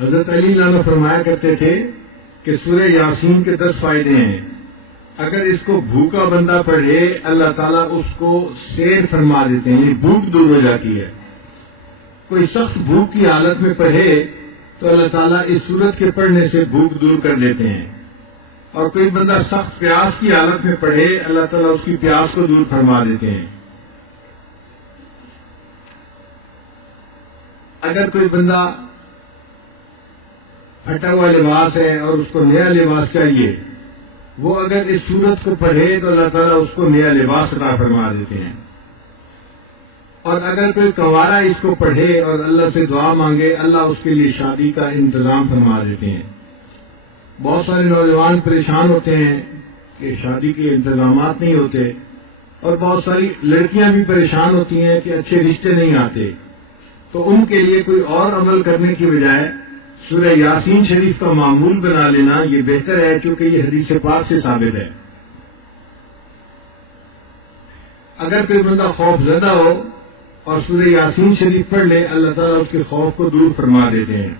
حضرت علی عنہ فرمایا کرتے تھے کہ سورہ یاسین کے 10 فائدے ہیں. اگر اس کو بھوکا بندہ پڑھے اللہ تعالیٰ اس کو سیر فرما دیتے ہیں، بھوک دور ہو جاتی ہے. کوئی شخص بھوک کی حالت میں پڑھے تو اللہ تعالیٰ اس سورت کے پڑھنے سے بھوک دور کر دیتے ہیں. اور کوئی بندہ سخت پیاس کی حالت میں پڑھے اللہ تعالیٰ اس کی پیاس کو دور فرما دیتے ہیں. اگر کوئی بندہ پھٹا ہوا لباس ہے اور اس کو نیا لباس چاہیے، وہ اگر اس سورت کو پڑھے تو اللہ تعالیٰ اس کو نیا لباس عطا فرما دیتے ہیں. اور اگر کوئی کنوارا اس کو پڑھے اور اللہ سے دعا مانگے اللہ اس کے لیے شادی کا انتظام فرما دیتے ہیں. بہت سارے نوجوان پریشان ہوتے ہیں کہ شادی کے انتظامات نہیں ہوتے، اور بہت ساری لڑکیاں بھی پریشان ہوتی ہیں کہ اچھے رشتے نہیں آتے. تو ان کے لیے کوئی اور عمل کرنے کی بجائے سورہ یاسین شریف کا معمول بنا لینا یہ بہتر ہے، کیونکہ یہ حدیث پاک سے ثابت ہے. اگر کوئی بندہ خوف زدہ ہو اور سورہ یاسین شریف پڑھ لے اللہ تعالیٰ اس کے خوف کو دور فرما دیتے ہیں.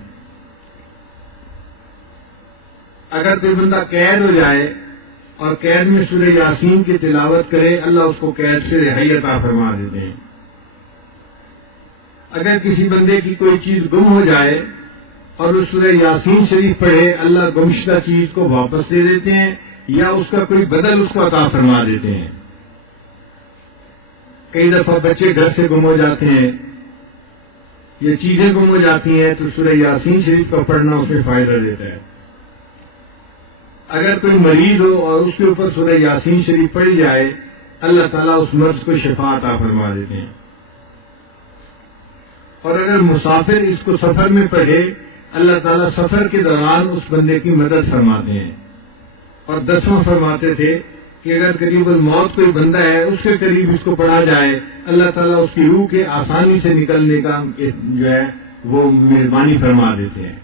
اگر کوئی بندہ قید ہو جائے اور قید میں سورہ یاسین کی تلاوت کرے اللہ اس کو قید سے رہائی عطا فرما دیتے ہیں. اگر کسی بندے کی کوئی چیز گم ہو جائے اور وہ سورہ یاسین شریف پڑھے اللہ گمشدہ چیز کو واپس دے دیتے ہیں یا اس کا کوئی بدل اس کو عطا فرما دیتے ہیں. کئی دفعہ بچے گھر سے گم ہو جاتے ہیں، یہ چیزیں گم ہو جاتی ہیں، تو سورہ یاسین شریف کا پڑھنا اس میں فائدہ دیتا ہے. اگر کوئی مریض ہو اور اس کے اوپر سورہ یاسین شریف پڑھی جائے اللہ تعالیٰ اس مرض کو شفا عطا فرما دیتے ہیں. اور اگر مسافر اس کو سفر میں پڑھے اللہ تعالیٰ سفر کے دوران اس بندے کی مدد فرماتے ہیں. اور 10واں فرماتے تھے کہ اگر قریب الموت کوئی بندہ ہے اس کے قریب اس کو پڑھا جائے اللہ تعالیٰ اس کی روح کے آسانی سے نکلنے کا جو ہے وہ مہربانی فرما دیتے ہیں.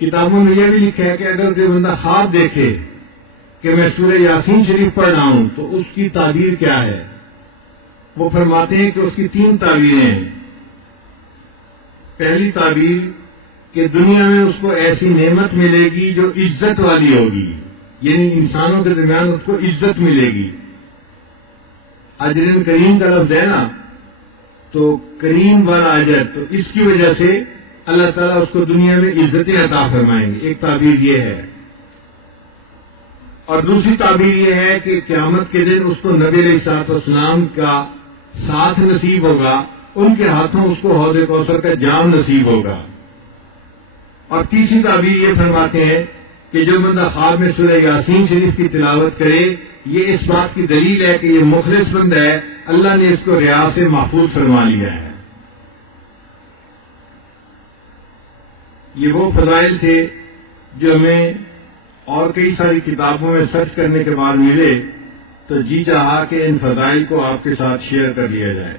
کتابوں میں یہ بھی لکھا ہے کہ اگر کوئی بندہ خواب دیکھے کہ میں سورہ یاسین شریف پڑھ رہا ہوں تو اس کی تعبیر کیا ہے. وہ فرماتے ہیں کہ اس کی 3 تعبیریں ہیں. پہلی تعبیر کہ دنیا میں اس کو ایسی نعمت ملے گی جو عزت والی ہوگی، یعنی انسانوں کے درمیان اس کو عزت ملے گی. اجر کریم کا لفظ ہے نا، تو کریم والا اجر، تو اس کی وجہ سے اللہ تعالیٰ اس کو دنیا میں عزتیں عطا فرمائیں گے. ایک تعبیر یہ ہے. اور دوسری تعبیر یہ ہے کہ قیامت کے دن اس کو نبی علیہ الصلوۃ والسلام کا ساتھ نصیب ہوگا، ان کے ہاتھوں اس کو حوض کوثر کا جام نصیب ہوگا. اور تیسری تعبیر یہ فرماتے ہیں کہ جو بندہ خواب میں سورہ یاسین شریف کی تلاوت کرے یہ اس بات کی دلیل ہے کہ یہ مخلص بندہ ہے، اللہ نے اس کو ریا سے محفوظ فرما لیا ہے. یہ وہ فضائل تھے جو ہمیں اور کئی ساری کتابوں میں سرچ کرنے کے بعد ملے، تو جی چاہا کہ ان فضائل کو آپ کے ساتھ شیئر کر لیا جائے.